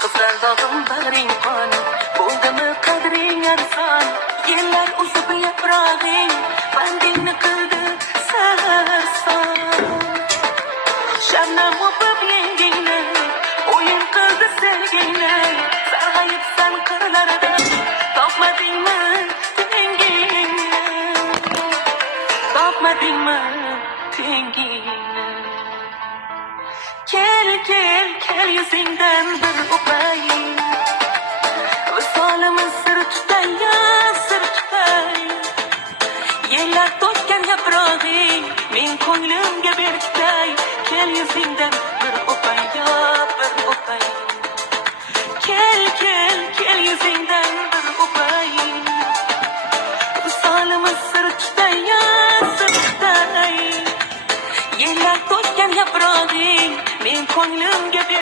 Qizlar dog'im bag'ring qon, bo'ldimi qadring arzon. Yillar uzib yaprog'ing, bandingni qildi sarson. Shabnam o'pib yengingni, o'yin qildi sevgingni. Sarg'ayibsan qirlarida, topmadingmi dengingni, topmadingmi